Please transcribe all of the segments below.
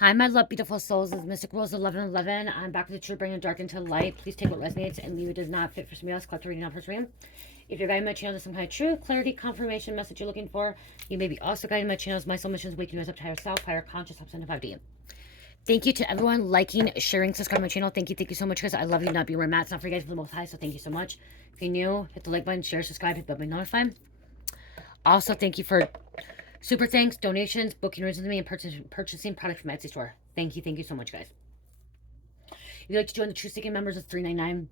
Hi, my love, beautiful souls. This is Mystic Rose 1111. I'm back with the truth, bringing the dark into light. Please take what resonates and leave it does not fit for somebody else. Collect a reading, not for stream. If you're guiding my channel to some kind of truth, clarity, confirmation, message you're looking for, you may be also guiding my channel as my soul mission is waking us up to higher self, higher conscious, up to 5D. Thank you to everyone liking, sharing, subscribing to my channel. Thank you so much, guys. I love you, not be where I'm at. It's not for you guys, for the most high, so thank you so much. If you're new, hit the like button, share, subscribe, hit the bell, notify. Also, thank you for super thanks, donations, booking reasons with me, and purchasing product from Etsy store. Thank you so much, guys. If you'd like to join the True Seeking members, it's $3.99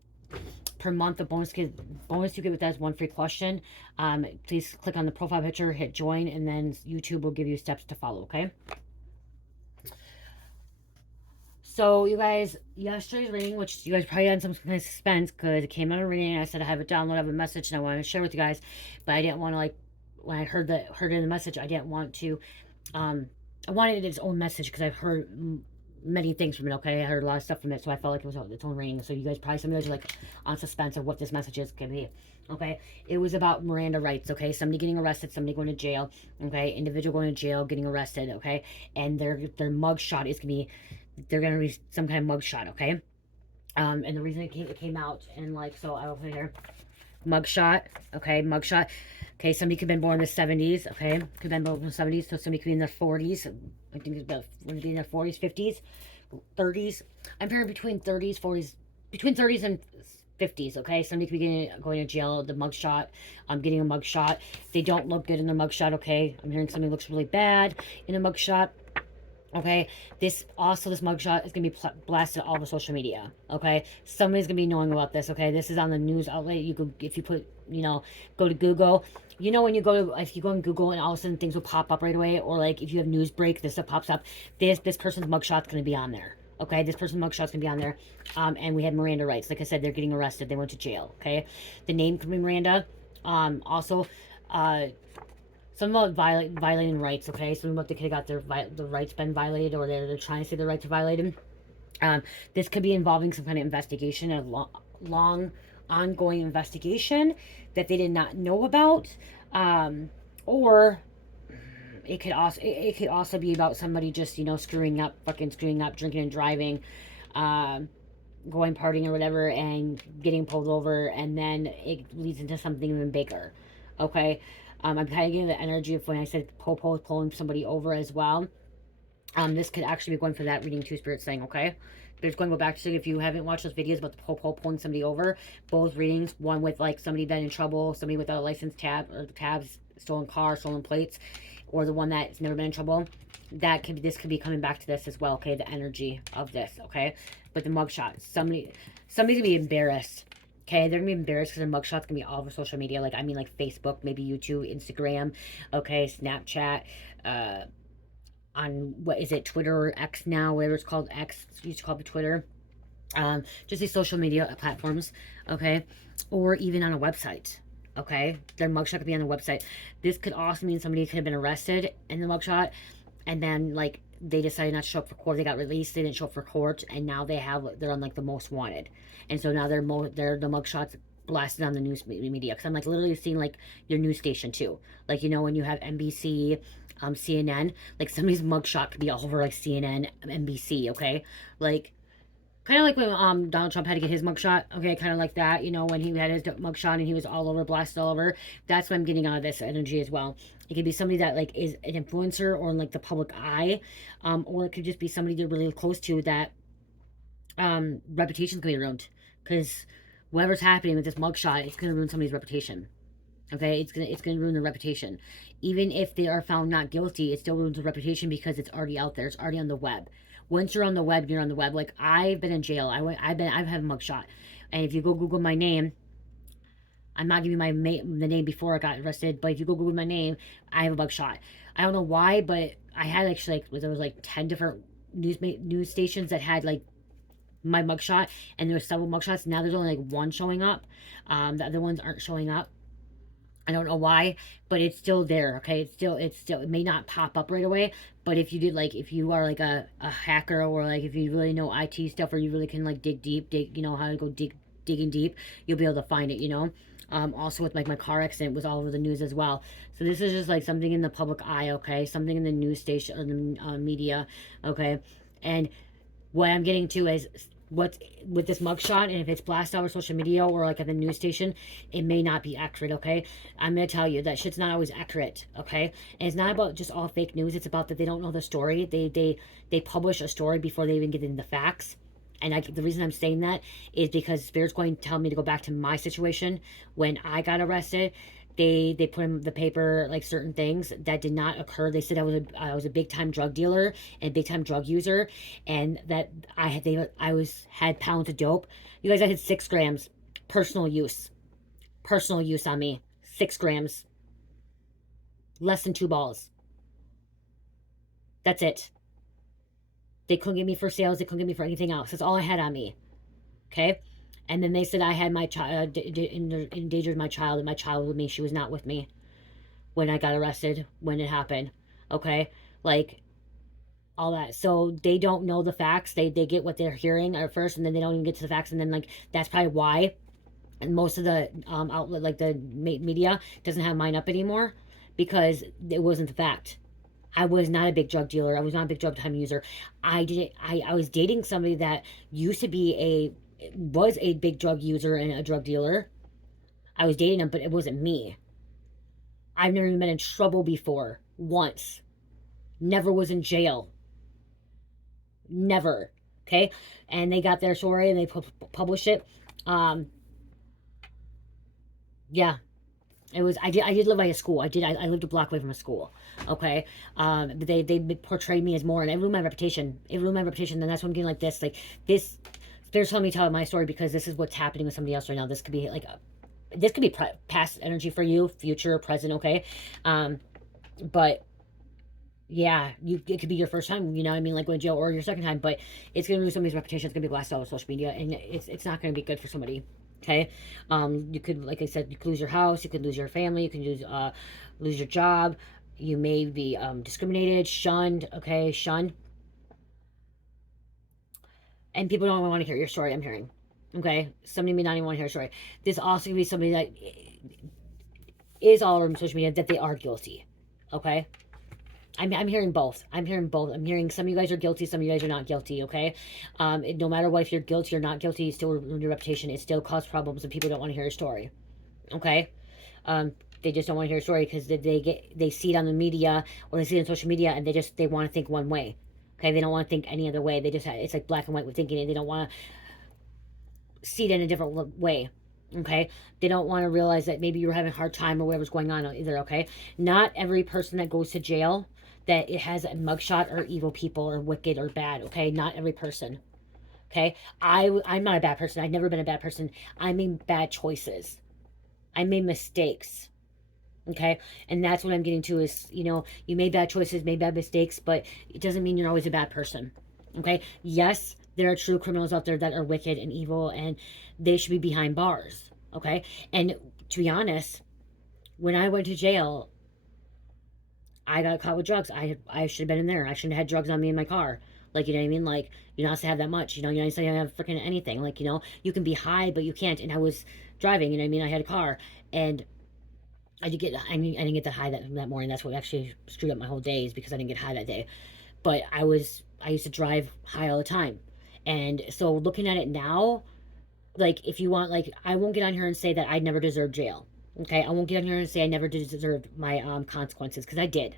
per month. The bonus you get with that is one free question. Please click on the profile picture, hit join, and then YouTube will give you steps to follow, okay? So, you guys, yesterday's reading, which you guys probably had some kind of suspense because it came out of reading, and I said I have it download, I have a message, and I wanted to share with you guys, but I didn't want to, like, when I heard it in the message, I didn't want to, I wanted its own message because I've heard many things from it, okay? I heard a lot of stuff from it, so I felt like it was its own reading. So you guys, probably some of you guys are like on suspense of what this message is going to be, okay? It was about Miranda rights, okay? Somebody getting arrested, somebody going to jail, okay? Individual going to jail, getting arrested, okay? And their mug shot is going to be, they're going to be some kind of mug shot, okay? And the reason it came out, and like, so I will put here, mugshot, okay, mugshot. Okay, somebody could have been born in the 70s, okay? Could have been born in the 70s, so somebody could be in their 40s. I think it's about, would be in their 40s, 50s, 30s. I'm hearing between 30s, 40s, between 30s and 50s, okay? Somebody could be going to jail, the mugshot. I'm getting a mugshot. They don't look good in the mugshot, okay? I'm hearing somebody looks really bad in a mugshot. Okay, this mugshot is gonna be blasted all over social media. Okay, somebody's gonna be knowing about this. Okay, this is on the news outlet. You could, if you put, go to Google. You know, when you go to, if you go on Google and all of a sudden things will pop up right away, or like if you have news break, this stuff pops up. This person's mugshot's gonna be on there. Okay, this person's mugshot's gonna be on there. And we had Miranda rights. Like I said, they're getting arrested. They went to jail. Okay, the name could be Miranda. Also, some about violating rights, okay? Some about the kid got the rights been violated, or they're trying to say the rights are violated. This could be involving some kind of investigation, a long ongoing investigation that they did not know about, or it could also be about somebody just screwing up, drinking and driving, going partying or whatever, and getting pulled over, and then it leads into something even bigger, okay? I'm kind of getting the energy of when I said pulling somebody over as well. This could actually be going for that reading, two spirits saying, okay? But it's going to go back to, if you haven't watched those videos about the pulling somebody over, both readings, one with like somebody been in trouble, somebody without a license tab, or the tabs, stolen car, stolen plates, or the one that's never been in trouble, this could be coming back to this as well, okay? The energy of this, okay? But the mugshot, somebody's gonna be embarrassed. Okay, they're gonna be embarrassed because their mugshot's gonna be all over social media. Like, I mean, like Facebook, maybe YouTube, Instagram, okay, Snapchat, on, what is it, Twitter or X now, whatever it's called, X, used to call it Twitter. Just these social media platforms, okay, or even on a website, okay. Their mugshot could be on the website. This could also mean somebody could have been arrested in the mugshot, and then like they decided not to show up for court. They got released. They didn't show up for court, and now they're on like the most wanted, and so now they're the mugshots blasted on the news media. Because I'm like literally seeing like your news station too, like when you have NBC, CNN, like somebody's mugshot could be all over like CNN, NBC, okay, like. Kind of like when Donald Trump had to get his mugshot, okay, kind of like that, when he had his mugshot and he was all over, blasted all over. That's what I'm getting out of this energy as well. It could be somebody that like is an influencer or in like the public eye, or it could just be somebody they're really close to that reputation's gonna be ruined, because whatever's happening with this mugshot, it's gonna ruin somebody's reputation. Okay, it's gonna ruin their reputation. Even if they are found not guilty, it still ruins their reputation because it's already out there. It's already on the web. Once you're on the web, you're on the web. Like, I've been in jail. I've had a mugshot, and if you go Google my name, I'm not giving the name before I got arrested, but if you go Google my name, I have a mugshot. I don't know why, but I had actually there was like 10 different news stations that had like my mugshot, and there were several mugshots. Now there's only like one showing up. The other ones aren't showing up. I don't know why, but it's still there, okay? It may not pop up right away, but if you did, like, if you are, like, a hacker, or, like, if you really know IT stuff, or you really can, like, dig deep, how to go digging deep, you'll be able to find it, Also with like my car accident was all over the news as well. So this is just like something in the public eye, okay? Something in the news station or the media, okay? And what I'm getting to is what's with this mugshot, and if it's blasted over social media or like at the news station, it may not be accurate, okay? I'm gonna tell you that shit's not always accurate, okay? And it's not about just all fake news. It's about that they don't know the story. They publish a story before they even get into the facts. And the reason I'm saying that is because Spirit's going to tell me to go back to my situation when I got arrested. They put in the paper like certain things that did not occur. They said I was a big time drug dealer and big time drug user, and that I had pounds of dope. You guys, I had 6 grams personal use on me. 6 grams, less than 2 balls. That's it. They couldn't get me for sales. They couldn't get me for anything else. That's all I had on me. Okay. And then they said I had my child, endangered my child, and my child was with me. She was not with me when I got arrested, when it happened. Okay. Like, all that. So they don't know the facts. They get what they're hearing at first, and then they don't even get to the facts. And then, like, that's probably why. And most of the outlet, like the media, doesn't have mine up anymore because it wasn't the fact. I was not a big drug dealer. I was not a big drug time user. I was dating somebody that used to be was a big drug user and a drug dealer. I was dating him, but it wasn't me. I've never even been in trouble before. Once. Never was in jail. Never. Okay? And they got their story and they published it. Yeah. It was I did live by a school. I lived a block away from a school. Okay. But they portrayed me as more, and it ruined my reputation. It ruined my reputation. And that's why I'm getting like this. Like this Spirit's telling me to tell my story because this is what's happening with somebody else right now. This could be like this could be past energy for you, future, present, okay? But yeah, it could be your first time, you know what I mean, like going to jail, or your second time, but it's gonna lose somebody's reputation. It's gonna be blasted all over social media, and it's not gonna be good for somebody. Okay, you could, like I said, you could lose your house, you could lose your family, you could lose your job, you may be discriminated, shunned. Okay, shunned, and people don't want to hear your story. I'm hearing. Okay, somebody may not even want to hear your story. This also could be somebody that is all over social media that they are guilty. Okay. I'm hearing both. I'm hearing both. I'm hearing some of you guys are guilty, some of you guys are not guilty, okay? No matter what, if you're guilty or not guilty, you still ruin your reputation. It still causes problems and people don't want to hear your story, okay? They just don't want to hear your story because they see it on the media or they see it on social media, and they want to think one way, okay? They don't want to think any other way. It's like black and white with thinking, and they don't want to see it in a different way. Okay, they don't want to realize that maybe you're having a hard time or whatever's going on either. Okay, not every person that goes to jail that it has a mugshot or evil people or wicked or bad. Okay, not every person. Okay, I'm not a bad person. I've never been a bad person. I made bad choices. I made mistakes. Okay, and that's what I'm getting to is, you made bad choices, made bad mistakes, but it doesn't mean you're always a bad person. Okay, yes, there are true criminals out there that are wicked and evil, and they should be behind bars. Okay, and to be honest, when I went to jail, I got caught with drugs. I should have been in there. I shouldn't have had drugs on me in my car. Like, you know what I mean? Like, you're not supposed to have that much. You're not supposed to have freaking anything. Like, you can be high, but you can't. And I was driving, you know what I mean? I had a car, and I didn't get that high that morning. That's what actually screwed up my whole days because I didn't get high that day. But I used to drive high all the time. And so looking at it now, like, if you want, like, I won't get on here and say that I never deserved jail. Okay, I won't get on here and say I never deserved my consequences, because I did.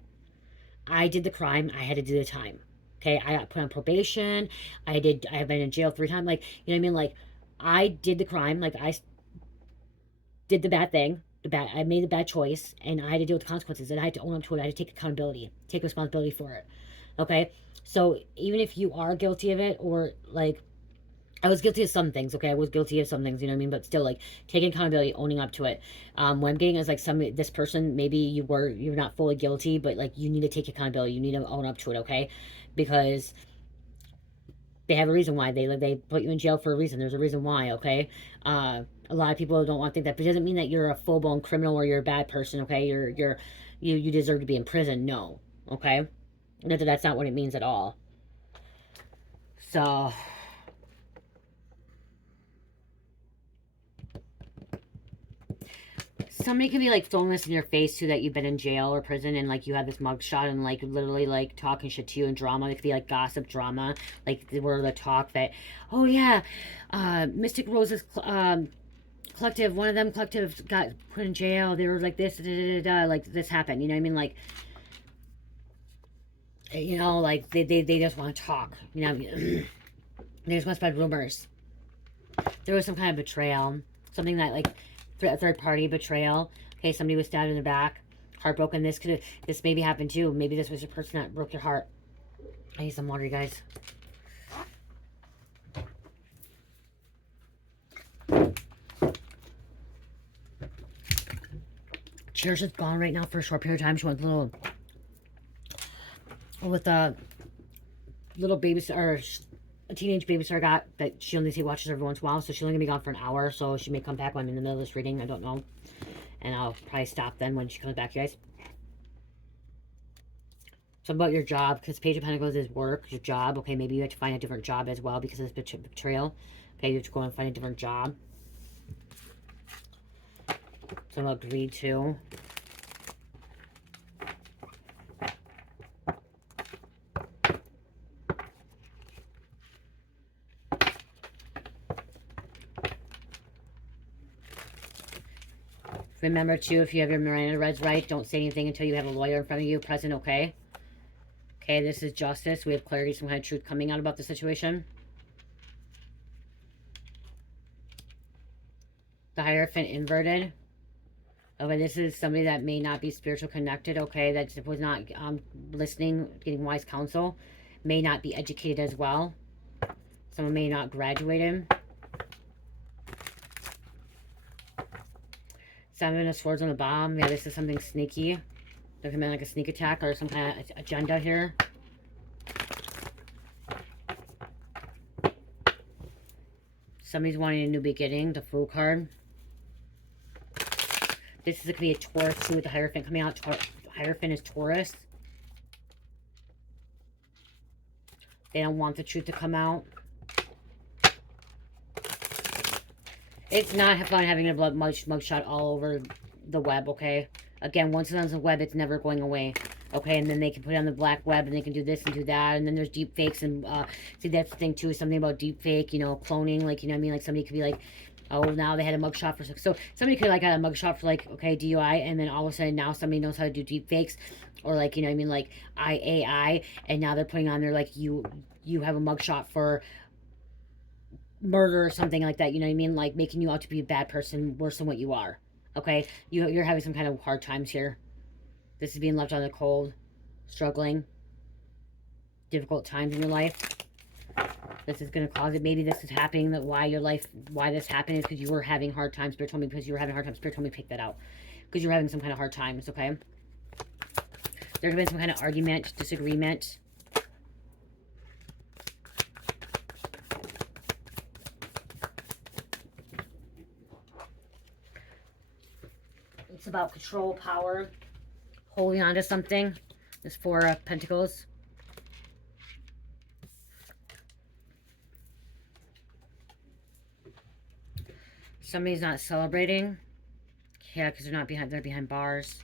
I did the crime. I had to do the time. Okay, I got put on probation. I've been in jail 3 times. Like, you know what I mean? Like, I did the crime. Like, I did the bad thing. I made the bad choice, and I had to deal with the consequences, and I had to own up to it. I had to take accountability, take responsibility for it. Okay, so even if you are guilty of it, or like, I was guilty of some things, okay? I was guilty of some things, you know what I mean? But still, like, taking accountability, owning up to it. What I'm getting is, like, this person, maybe you're not fully guilty, but, like, you need to take accountability. You need to own up to it, okay? Because they have a reason why. They put you in jail for a reason. There's a reason why, okay? A lot of people don't want to think that, but it doesn't mean that you're a full-blown criminal or you're a bad person, okay? You deserve to be in prison. No, okay? That's not what it means at all. So, somebody could be like throwing this in your face too, that you've been in jail or prison and like you have this mugshot and like literally like talking shit to you and drama. It could be like gossip drama, like where the talk that, oh yeah, Mystic Roses collective, one of them collectives got put in jail. They were like this, da, da, da, da, like this happened. You know what I mean? Like, you know, like they just want to talk. You know, they just want to spread rumors. There was some kind of betrayal, something that like third party betrayal. Okay, somebody was stabbed in the back, heartbroken. This maybe happened too. Maybe this was your person that broke your heart. I need some water, you guys. Cheers is gone right now for a short period of time. She went a little with a little babysitter, or a teenage babysitter I got that she only watches every once in a while, so she's only gonna be gone for an hour. So she may come back when I'm in the middle of this reading. I don't know, and I'll probably stop then when she comes back, you guys. So about your job, because Page of Pentacles is work, your job. Okay, maybe you have to find a different job as well because of this betrayal. Okay, you have to go and find a different job. So about greed too. Remember too, if you have your Miranda Reds right, don't say anything until you have a lawyer in front of you present, okay? Okay, this is justice. We have clarity, some kind of truth coming out about the situation. The Hierophant inverted. Okay, this is somebody that may not be spiritual connected, okay? That was not listening, getting wise counsel. May not be educated as well. Someone may not graduate. Seven of Swords on the bottom. Yeah, this is something sneaky. There could be like a sneak attack or some kind of agenda here. Somebody's wanting a new beginning. The Fool card. This is going to be a Taurus too with the Hierophant coming out. Hierophant is Taurus. They don't want the truth to come out. It's not fun having a mugshot all over the web, okay? Again, once it's on the web, it's never going away. Okay, and then they can put it on the black web and they can do this and do that. And then there's deep fakes and, see, that's the thing too, something about deep fake, you know, cloning, like, you know what I mean? Like, somebody could be like, oh, now they had a mugshot for, so somebody could like have a mugshot for like, okay, DUI, and then all of a sudden now somebody knows how to do deep fakes, or like, you know what I mean? Like, IAI, and now they're putting on there, like, you have a mugshot for murder or something like that, you know what I mean? Like, making you out to be a bad person, worse than what you are. Okay, you're having some kind of hard times here. This is being left on the cold, struggling, difficult times in your life. This is going to cause it. Maybe this is happening, that why this happened is because you were having hard times. Spirit told me because you were having hard times. Spirit told me to pick that out. Because you're having some kind of hard times, okay? There could have been some kind of argument, disagreement. It's about control, power, holding on to something. There's Four of Pentacles. Somebody's not celebrating. Yeah, because they're behind bars.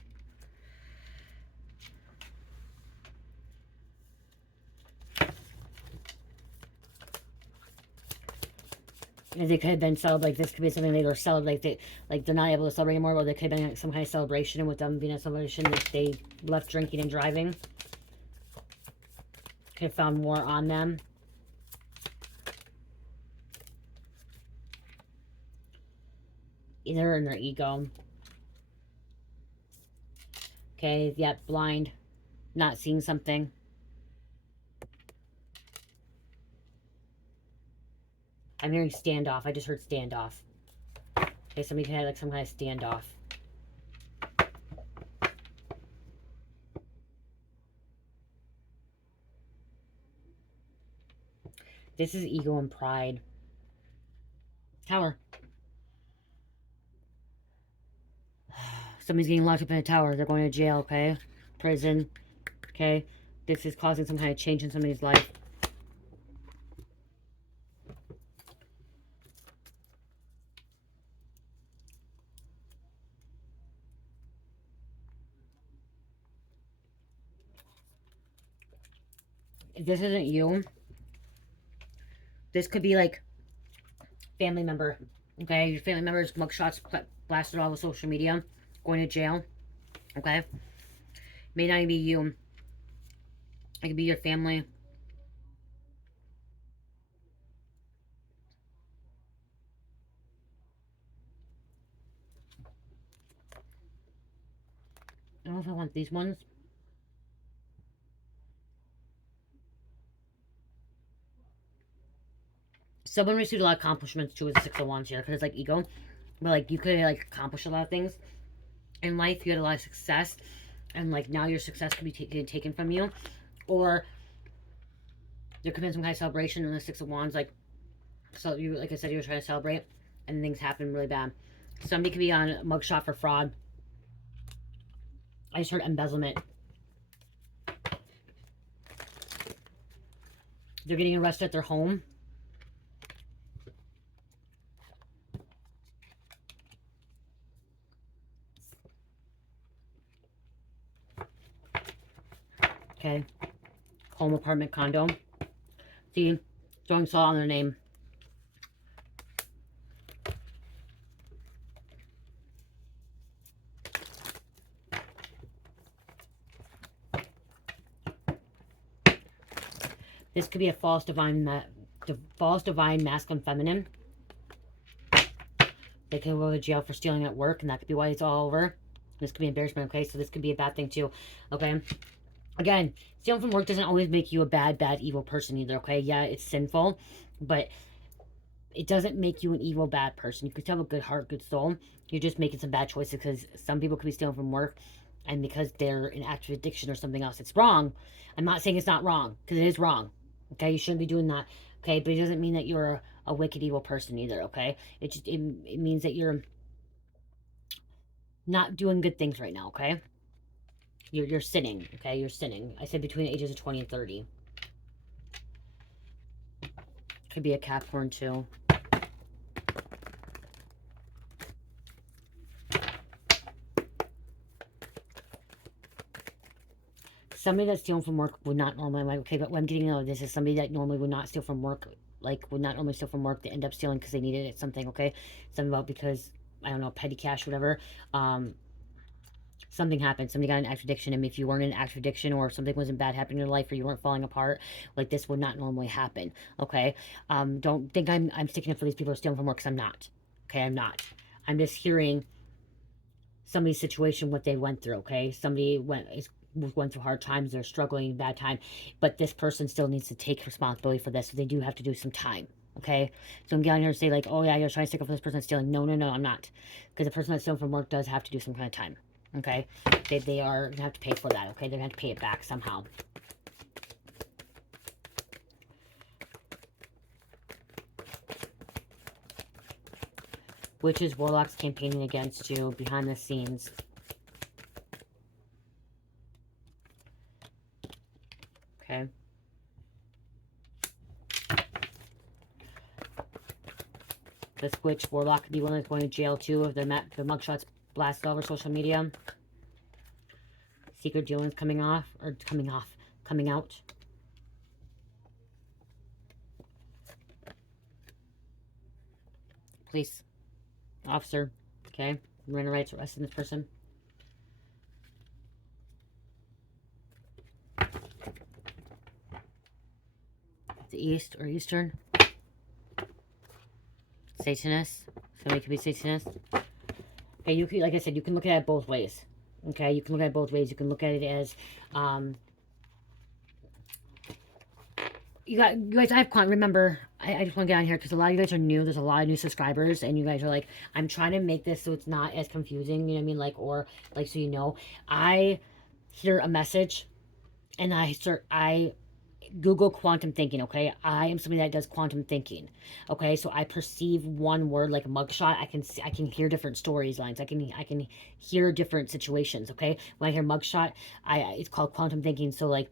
And they could have been celebrating. This could be something they were celebrating. Like they're not able to celebrate anymore, or there could have been some kind of celebration, and with them being a celebration, that they left drinking and driving. Could have found more on them. Either in their ego. Okay, yep, blind. Not seeing something. I'm hearing standoff. I just heard standoff. Okay, somebody could have like some kind of standoff. This is ego and pride. Tower. Somebody's getting locked up in a tower. They're going to jail, okay? Prison. Okay? This is causing some kind of change in somebody's life. if this isn't you, this could be like family member. Okay, your family member's mugshots blasted all over social media, going to jail. Okay, may not even be you. It could be your family. I don't know if I want these ones. Someone received a lot of accomplishments too with the 6 of Wands here because it's like ego. But like you could like accomplish a lot of things in life. You had a lot of success, and like now your success could be taken from you, or there could be some kind of celebration in the 6 of Wands. Like, so you, like I said, you were trying to celebrate, and things happen really bad. Somebody could be on a mugshot for fraud. I just heard embezzlement. They're getting arrested at their home. Okay. Home, apartment, condo. See, throwing salt on their name. This could be a false divine masculine feminine. They could go to jail for stealing at work, and that could be why it's all over. This could be embarrassment, okay? So this could be a bad thing too, okay? Again, stealing from work doesn't always make you a bad, evil person either, okay? Yeah, it's sinful, but it doesn't make you an evil, bad person. You could still have a good heart, good soul. You're just making some bad choices because some people could be stealing from work, and because they're in active addiction or something else, it's wrong. I'm not saying it's not wrong, because it is wrong, okay? You shouldn't be doing that, okay? But it doesn't mean that you're a wicked, evil person either, okay? It means that you're not doing good things right now, okay? You're sinning, okay? You're sinning. I said between the ages of 20 and 30. Could be a Capricorn too. Somebody that's stealing from work would not normally, like, okay, but what I'm getting out of this is somebody that normally would not steal from work, like, would not normally steal from work. They end up stealing because they needed it, something, okay? Something about because, I don't know, petty cash, whatever. Something happened. Somebody got an active addiction, and if you weren't in an active addiction, or if something wasn't bad happening in your life, or you weren't falling apart, like, this would not normally happen, okay? Don't think I'm sticking up for these people who are stealing from work, because I'm not, okay? I'm not. I'm just hearing somebody's situation, what they went through, okay? Somebody went through hard times, they're struggling, bad time, but this person still needs to take responsibility for this, so they do have to do some time, okay? So I'm getting here to say, like, oh yeah, you're trying to stick up for this person stealing. No, I'm not, because the person that's stealing from work does have to do some kind of time, okay? They are going to have to pay for that, okay? They're going to have to pay it back somehow. Witches, warlocks campaigning against you behind the scenes. Okay. This witch, warlock could be one that's going to jail too if the mugshots blasted all over social media. Secret dealings coming out. Police officer, okay? Miranda rights arresting this person. The East or Eastern. Satanist. Somebody could be Satanist. Okay, you can, like I said, you can look at it both ways. Okay, you can look at it both ways. You can look at it as, you guys, I have remember, I just want to get on here because a lot of you guys are new. There's a lot of new subscribers, and you guys are like, I'm trying to make this so it's not as confusing, you know what I mean? Like, or, like, so you know, I hear a message, and I Google quantum thinking, okay? I am somebody that does quantum thinking, okay? So I perceive one word like a mugshot. I can hear different stories lines. I can hear different situations, okay? When I hear mugshot, it's called quantum thinking. So like,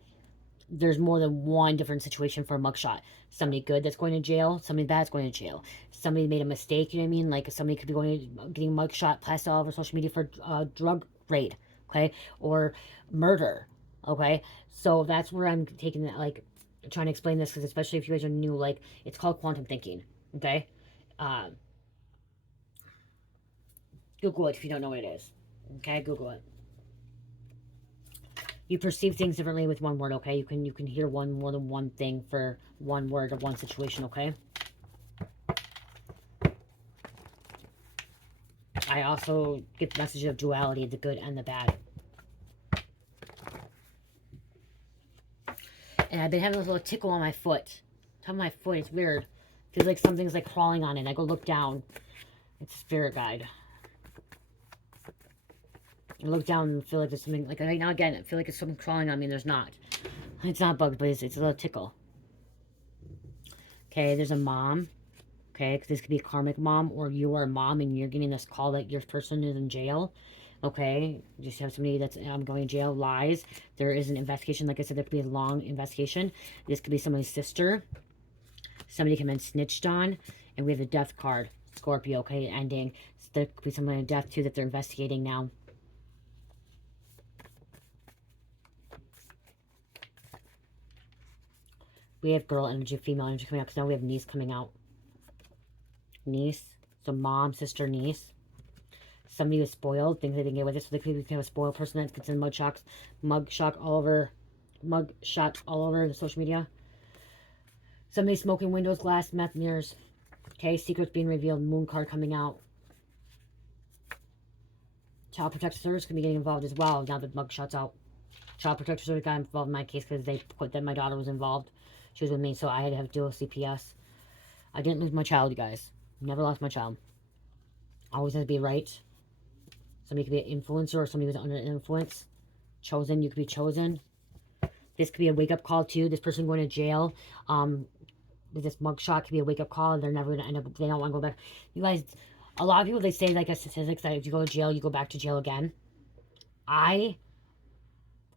there's more than one different situation for a mugshot. Somebody good that's going to jail, somebody bad that's going to jail. Somebody made a mistake, you know what I mean? Like somebody could be getting a mugshot plastered all over social media for drug raid, okay? Or murder, okay? So that's where I'm taking that, like, trying to explain this because especially if you guys are new, like, it's called quantum thinking, okay? Google it if you don't know what it is, okay? Google it. You perceive things differently with one word, okay? You can hear more than one thing for one word or one situation, okay? I also get the message of duality, the good and the bad. And I've been having a little tickle on my foot. Top of my foot, it's weird. Feels like something's like crawling on it. I go look down. It's a spirit guide. I look down and feel like there's something, like right now again, I feel like it's something crawling on me and there's not. It's not bugs, but it's a little tickle. Okay, there's a mom. Okay, because this could be a karmic mom, or you are a mom and you're getting this call that your person is in jail. Okay, just have somebody that's going to jail, lies. There is an investigation. Like I said, there could be a long investigation. This could be somebody's sister. Somebody came in snitched on. And we have the death card, Scorpio, okay, ending. So there could be someone in death too that they're investigating now. We have girl energy, female energy coming out, because now we have niece coming out. Niece. So mom, sister, niece. Somebody was spoiled, things they didn't get with it, so they could become a spoiled person that gets in mug shot all over the social media. Somebody smoking windows, glass, meth, mirrors. Okay, secrets being revealed, moon card coming out. Child Protective Service can be getting involved as well now that mug shot's out. Child Protective Service got involved in my case because they put that my daughter was involved. She was with me, so I had to have dual CPS. I didn't lose my child, you guys. Never lost my child. Always has to be right. Somebody could be an influencer or somebody who's under influence. Chosen, you could be chosen. This could be a wake-up call, too. This person going to jail. With this mugshot could be a wake-up call. They're never going to end up, they don't want to go back. You guys, a lot of people, they say, like a statistics, that if you go to jail, you go back to jail again. I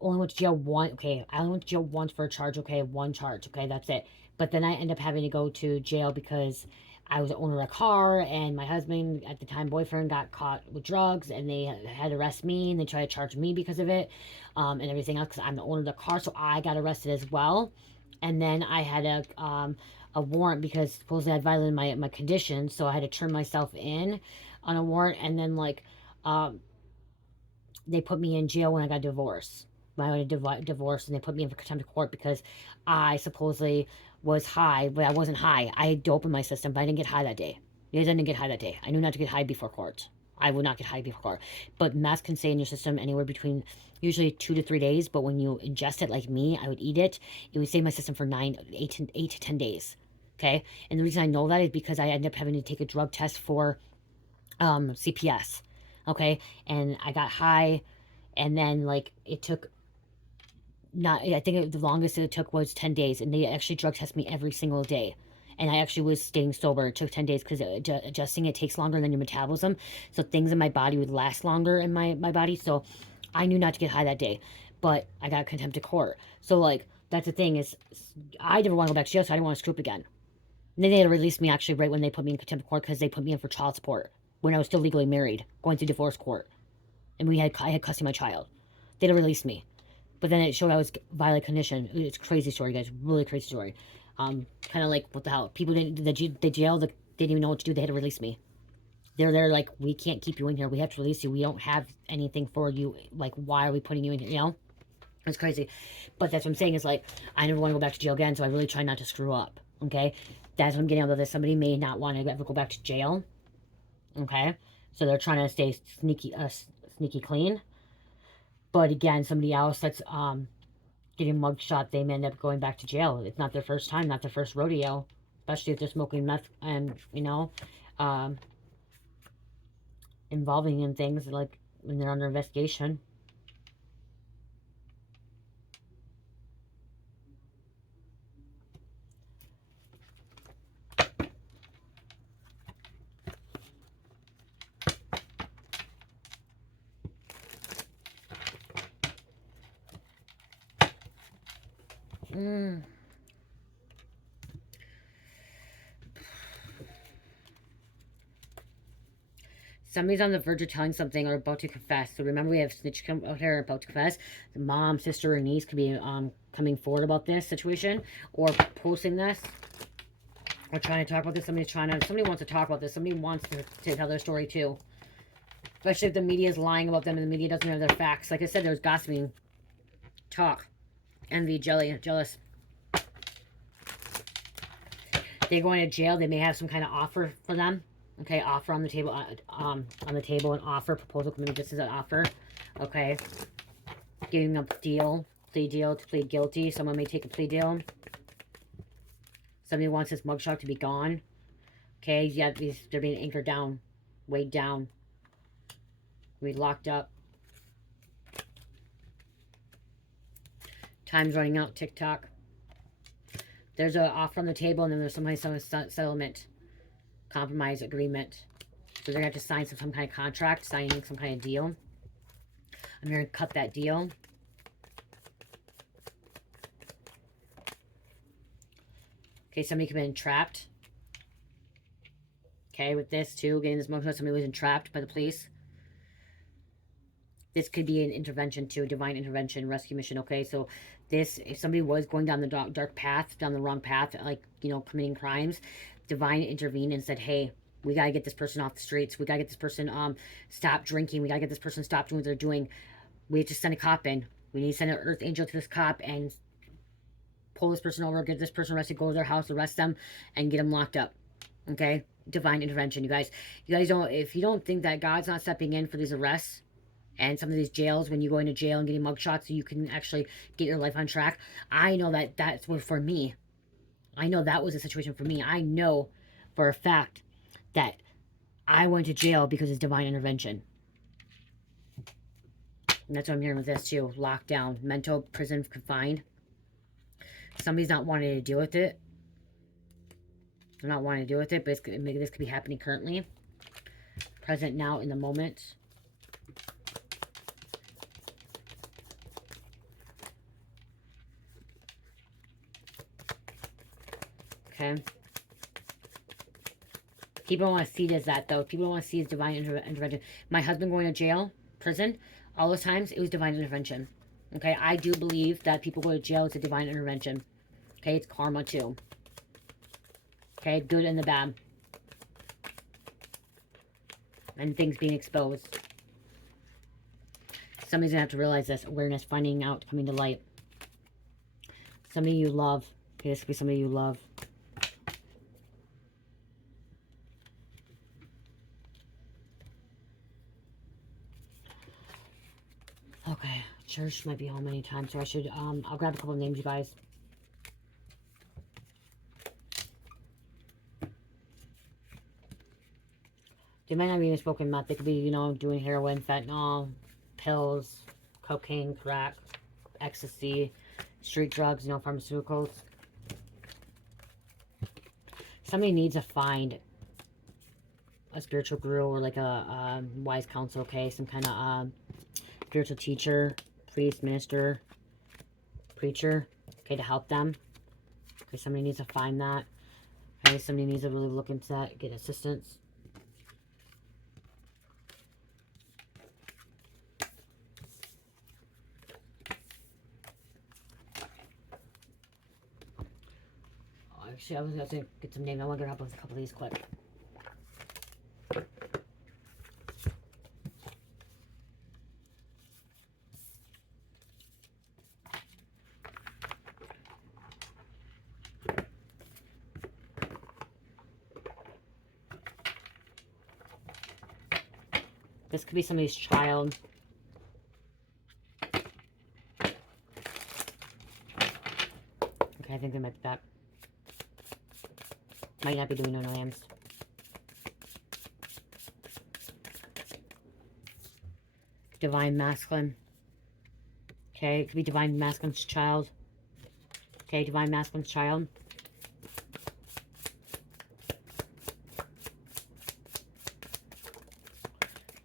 only went to jail once. Okay, I only went to jail once for a charge. Okay, one charge. Okay, that's it. But then I end up having to go to jail because I was the owner of a car, and my husband, at the time boyfriend, got caught with drugs, and they had to arrest me, and they tried to charge me because of it, and everything else, because I'm the owner of the car, so I got arrested as well. And then I had a warrant because supposedly I violated my conditions, so I had to turn myself in on a warrant, and then, like, they put me in jail when I got divorced. When I got divorced, and they put me in for contempt of court because I supposedly was high, but I wasn't high. I had dope in my system, but I didn't get high that day. I didn't get high that day. I knew not to get high before court. I would not get high before court. But meth can stay in your system anywhere between usually 2 to 3 days. But when you ingest it like me, I would eat it. It would stay in my system for 8 to 10 days. Okay? And the reason I know that is because I ended up having to take a drug test for CPS. Okay? And I got high, and then, like, it took I think the longest it took was 10 days, and they actually drug test me every single day. And I actually was staying sober. It took 10 days because adjusting it takes longer than your metabolism. So things in my body would last longer in my body. So I knew not to get high that day. But I got contempt of court. So, like, that's the thing is, I never want to go back to jail, so I didn't want to screw up again. And then they had to release me actually right when they put me in contempt of court because they put me in for child support when I was still legally married, going through divorce court. And I had custody of my child. They had to release me. But then it showed I was violating condition. It's a crazy story, guys. Really crazy story. Kind of like, what the hell? People didn't, the jail, they didn't even know what to do. They had to release me. They're like, we can't keep you in here. We have to release you. We don't have anything for you. Like, why are we putting you in here? You know? It's crazy. But that's what I'm saying is, like, I never want to go back to jail again, so I really try not to screw up. Okay? That's what I'm getting out of this. Somebody may not want to ever go back to jail. Okay? So they're trying to stay sneaky clean. But again, somebody else that's getting mugshot, they may end up going back to jail. It's not their first time, not their first rodeo, especially if they're smoking meth and, you know, involving in things like when they're under investigation. Somebody's on the verge of telling something or about to confess. So remember, we have snitch come out here about to confess. The mom, sister, or niece could be coming forward about this situation or posting this or trying to talk about this. Somebody wants to talk about this. Somebody wants to tell their story too. Especially if the media is lying about them and the media doesn't have their facts. Like I said, there's gossiping, talk, envy, jealous. They're going to jail. They may have some kind of offer for them. Okay, offer on the table, an offer, proposal. Maybe this is an offer. Okay, giving a plea deal to plead guilty. Someone may take a plea deal. Somebody wants this mugshot to be gone. Okay, yeah, they're being anchored down, weighed down, locked up. Time's running out. TikTok. There's an offer on the table, and then there's some settlement. Compromise agreement. So they're going to have to sign some kind of contract, signing some kind of deal. I'm going to cut that deal. Okay, somebody could have been trapped. Okay, with this too, getting this motion, somebody was entrapped by the police. This could be an intervention too, divine intervention, rescue mission. Okay, so this, if somebody was going down the dark path, down the wrong path, like, you know, committing crimes, divine intervened and said, hey, we got to get this person off the streets. We got to get this person stop drinking. We got to get this person stop doing what they're doing. We have to send a cop in. We need to send an earth angel to this cop and pull this person over, get this person arrested, go to their house, arrest them, and get them locked up. Okay? Divine intervention, you guys. You guys don't, if you don't think that God's not stepping in for these arrests and some of these jails, when you go into jail and getting mugshots so you can actually get your life on track, I know that that's what for me. I know that was a situation for me. I know for a fact that I went to jail because of divine intervention. And that's what I'm hearing with this too. Lockdown, mental prison, confined. Somebody's not wanting to deal with it. They're not wanting to deal with it, but maybe this could be happening currently. Present now in the moment. Okay. People don't want to see it as that, though. People don't want to see it as divine intervention. My husband going to jail, prison, all those times, it was divine intervention. Okay, I do believe that people go to jail, it's a divine intervention. Okay, it's karma, too. Okay, good and the bad. And things being exposed. Somebody's going to have to realize this. Awareness, finding out, coming to light. Somebody you love. Okay, this could be somebody you love. Okay, church might be home anytime, so I should, I'll grab a couple of names, you guys. They might not be even spoken meth. They could be, you know, doing heroin, fentanyl, pills, cocaine, crack, ecstasy, street drugs, you know, pharmaceuticals. Somebody needs to find a spiritual guru or like a wise counsel, okay? Some kind of spiritual teacher, priest, minister, preacher, okay, to help them. Okay, somebody needs to find that. Okay, somebody needs to really look into that, get assistance. Actually, I was going to get some names. I want to grab a couple of these quick. This could be somebody's child. Okay, I think they might be that. Might not be doing no lambs. Divine masculine. Okay, it could be divine masculine's child. Okay, divine masculine's child.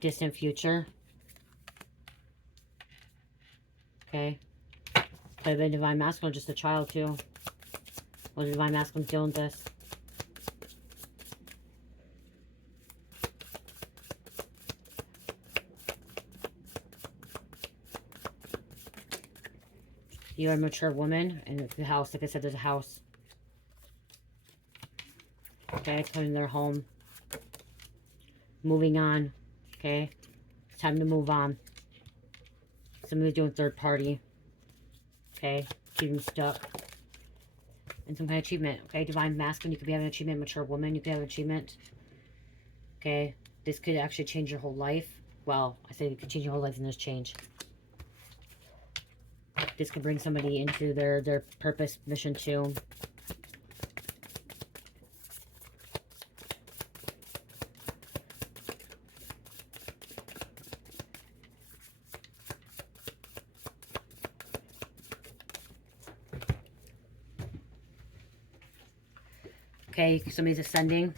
Distant future. Okay. Could have been divine masculine, just a child too. What is divine masculine doing with this? You're a mature woman, and the house, like I said, there's a house. Okay, coming to their home. Moving on. Okay, it's time to move on. Somebody's doing third party. Okay, keeping stuck. And some kind of achievement. Okay, divine masculine, you could be having an achievement. Mature woman, you could have an achievement. Okay, this could actually change your whole life. Well, I say it could change your whole life and there's change. This could bring somebody into their purpose, mission too. Okay, somebody's ascending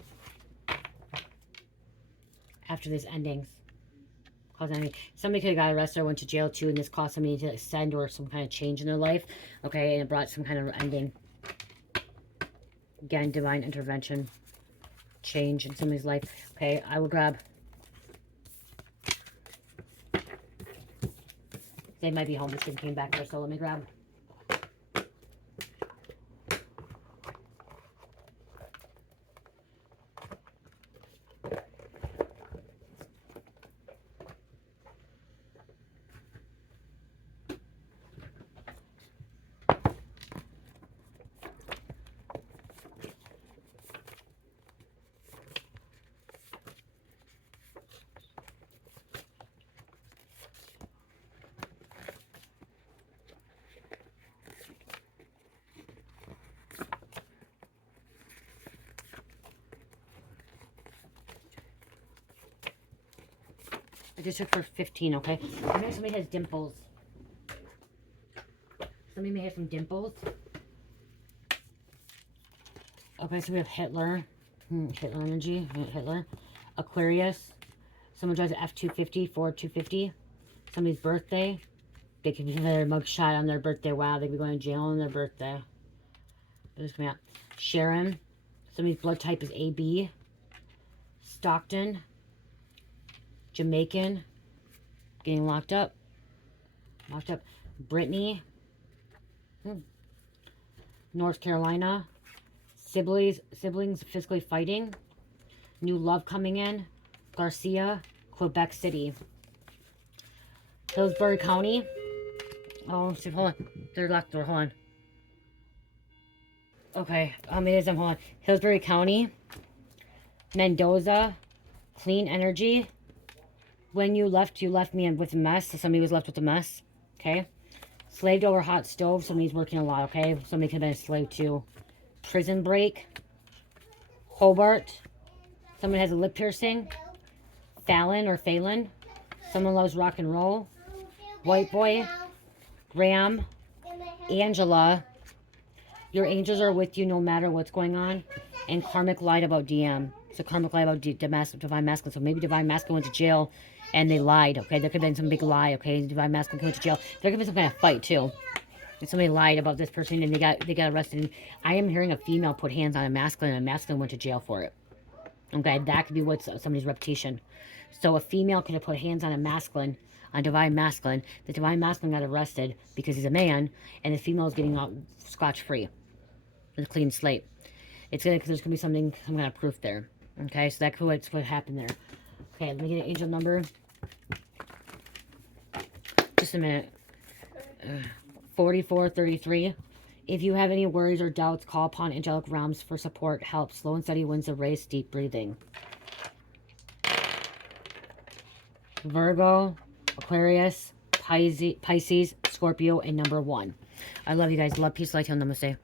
after this endings. Somebody could have got arrested or went to jail too, and this caused somebody to ascend or some kind of change in their life. Okay, and it brought some kind of ending. Again, divine intervention, change in somebody's life. Okay, I will grab. They might be home. This thing came back there, so let me grab. I just took for 15, okay? I know somebody has dimples. Somebody may have some dimples. Okay, so we have Hitler. Hitler energy. Hitler. Aquarius. Someone drives an F-250, Ford 250. Somebody's birthday. They could be their mugshot on their birthday. Wow, they could be going to jail on their birthday. This is coming out. Sharon. Somebody's blood type is AB. Stockton. Jamaican. Getting locked up. Locked up. Brittany. North Carolina. Siblings physically fighting. New love coming in. Garcia. Quebec City. Hillsborough County. Oh, shit, hold on. They're locked door. Hold on. Okay. It is. Hold on. Hillsborough County. Mendoza. Clean energy. When you left me with a mess. So somebody was left with a mess. Okay. Slaved over hot stove. Somebody's working a lot. Okay. Somebody could have been a slave too. Prison break. Hobart. Someone has a lip piercing. Fallon or Phelan. Someone loves rock and roll. White boy. Graham. Angela. Your angels are with you no matter what's going on. And karmic lied about DM. So karmic lied about divine masculine. So maybe divine masculine went to jail and they lied. Okay, there could have been some big lie. Okay, divine masculine went to jail. There could have been some kind of fight too. And somebody lied about this person and they got arrested. I am hearing a female put hands on a masculine and a masculine went to jail for it. Okay, that could be what's somebody's reputation. So a female could have put hands on a masculine, on divine masculine. The divine masculine got arrested because he's a man, and the female is getting out scotch-free. With a clean slate. There's gonna be some kind of proof there. Okay, so that's what happened there. Okay, let me get an angel number. Just a minute. 4433. If you have any worries or doubts, call upon angelic realms for support, help. Slow and steady wins the race. Deep breathing. Virgo, Aquarius, Pisces, Scorpio, and number 1. I love you guys. Love, peace, light, namaste.